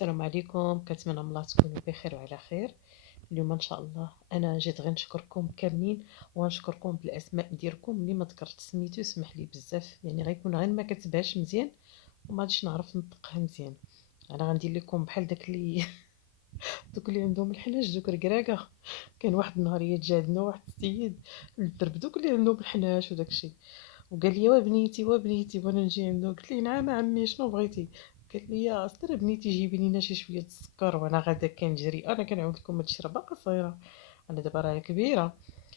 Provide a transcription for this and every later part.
السلام عليكم، كنتمنى من الله تكونوا بخير وعلى خير. اليوم ان شاء الله انا جيت غير نشكركم كاملين، ونشكركم بالاسماء ديالكم. اللي ما ذكرت سميتو سمح لي بزاف، يعني غيكون غير ما كتبهاش مزيان وما غاديش نعرف نطقها مزيان. انا غندير لكم بحال داك اللي دوك اللي عندهم الحناج، دوك الكراكه. كان واحد النهار جا عندنا واحد السيد الدرب، دوك اللي عندهم الحناش وداك الشيء، وقال لي: وبنيتي وبنيتي، وانا نجي عنده قلت ليه: نعم عمي شنو بغيتي؟ قال لي: يا استر بنيتي جيبي لينا شي شويه السكر. وانا غادا كنجري، انا كنعاود لكم هاد الشيء راه باقا صغيره، انا دابا راه كبيره،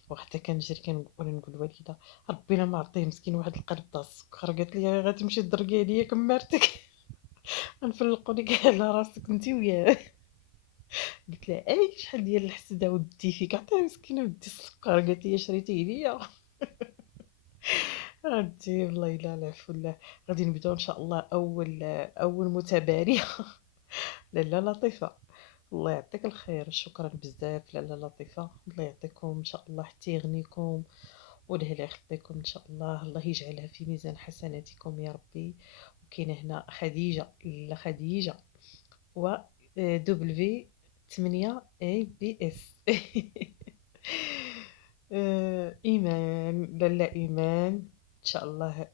وحتى كنجري كنقول والدها: ربي لا ما عطيه مسكين واحد القلب تاع السكر. قالت لي: غتمشي تضرقي عليا كمارتك. غنفلقوا لك على راسك انت وياه. قلت لها: اي شحال ديال الحسده ودي فيك، عطيه مسكينه ودي السكر. قالت لي: شريتيه ليا. غادي والله الا العفو الله. غادي نبداو ان شاء الله اول متباريه. لاله لطيفه، الله يعطيك الخير، شكرا بزاف لاله لطيفه. الله يعطيكم ان شاء الله حتى يغنيكم ولهلا يخليكم ان شاء الله. الله يجعلها في ميزان حسناتكم يا ربي. وكاينه هنا خديجه، لا خديجه و دبليو 8 اي بي اس. ايمان، لاله ايمان ان شاء الله.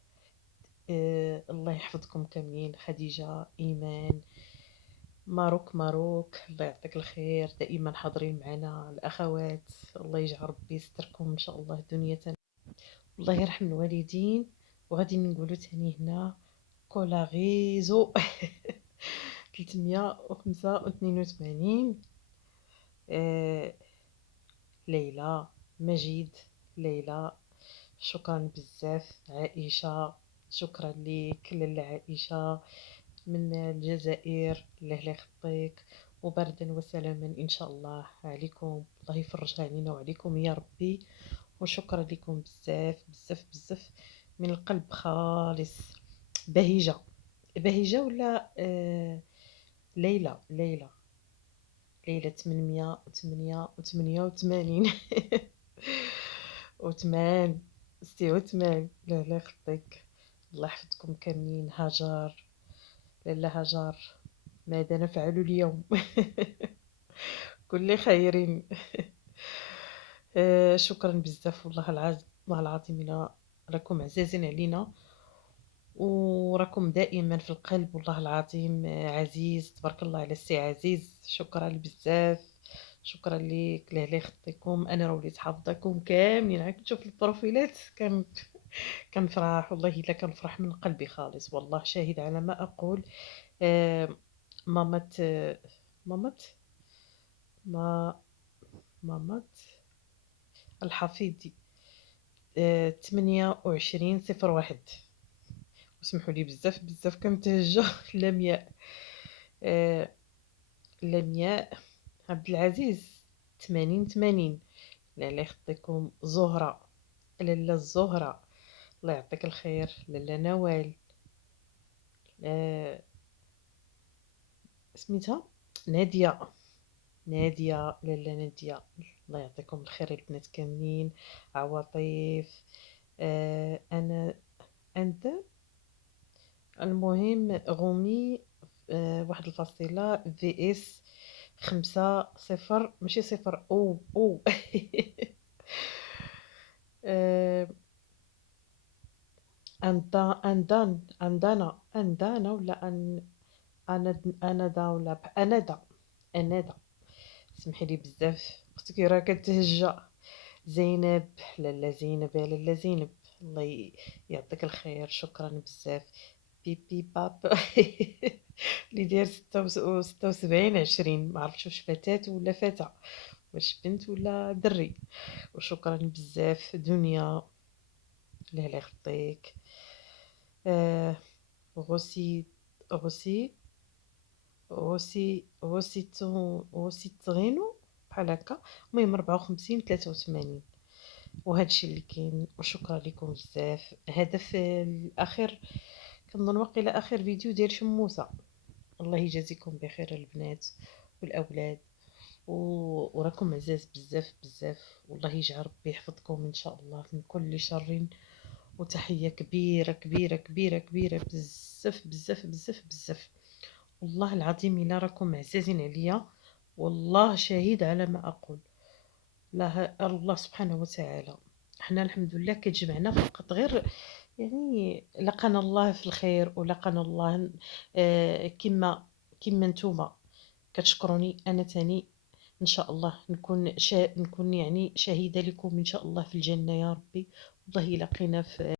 الله يحفظكم كاملين، خديجة، إيمان، ماروك، الله يعطيك الخير، دائما حاضرين معنا الأخوات. الله يجعل ربي يستركم إن شاء الله دنيا. الله يرحم الوالدين. وغادي نقولوا تاني هنا كولاغيزو. 385. آه، ليلى، مجيد، ليلى، شكرا بزاف. عائشة، شكرا ليك لاله عائشة من الجزائر، الله لا يخطيك. وبردا وسلاما ان شاء الله عليكم، الله يفرجها علينا وعليكم يا ربي. وشكرا لكم بزاف بزاف بزاف من القلب خالص. بهيجة، بهيجة ولا ليلى، ليلى 888 وثمان، 86. لا لا يخطيك، الله يحفظكم كاملين. هاجر، لاله هاجر، ماذا نفعل اليوم؟ كل خير. شكرا بزاف والله العظيم، والله العظيم الا راكم عزازين علينا، وراكم دائما في القلب. والله العظيم عزيز، تبارك الله على السي عزيز، شكرا بزاف. شكرا ليك، لا يخطيكم. انا راه وليت حافظاكم كاملين، عاد نشوف البروفيلات كنفرح والله الا كنفرح من قلبي خالص، والله شاهد على ما اقول. آه، مامت، مامت، ما مامت الحفيظي، 2801. وسمحوا لي بزاف بزاف كنتهجى. لمياء، آه، لمياء عبد العزيز، 80. لا لا يخطيكم. زهرة، لاله الزهرة، الله يعطيك الخير. لاله نوال، آه، سميتها نادية، نادية، لاله نادية، الله يعطيكم الخير البنات كاملين. عواطيف، انا، انت، المهم غومي، 1 في اس 5 0، ماشي صفر او. آه، عندنا ولا انا دا ولا انا دا، انا دا. سمحي لي بزاف اختك راه كتهجى. زينب، لاله زينب، يا لاله زينب، الله يعطيك الخير، شكرا بزاف. بيبي باب. اللي داير 76 20، ما عرفتش واش فتاة ولا فتى، واش بنت ولا دري. وشكرا بزاف. دنيا، الله لا يخطيك. آه، غوسي، غوسي، غوسي تغينو، بحال هكا. المهم 54 83. وهادشي اللي كاين، وشكرا لكم بزاف. هدف الاخير كنظن واقيلا اخر فيديو ديال شموسه. الله يجازيكم بخير البنات والاولاد، وراكم عزاز بزاف بزاف. والله يجعل ربي يحفظكم ان شاء الله من كل شر. وتحيه كبيره كبيره كبيره كبيره بزاف بزاف بزاف بزاف. والله العظيم إلا راكم عزازين عليا، والله شهيد على ما أقول. الله سبحانه وتعالى. حنا الحمد لله كتجمعنا فقط غير يعني لقانا الله في الخير، ولقانا الله كيما نتوما كتشكروني أنا تاني. إن شاء الله نكون يعني شهيدة لكم إن شاء الله في الجنة يا ربي. والله إلا لقينا في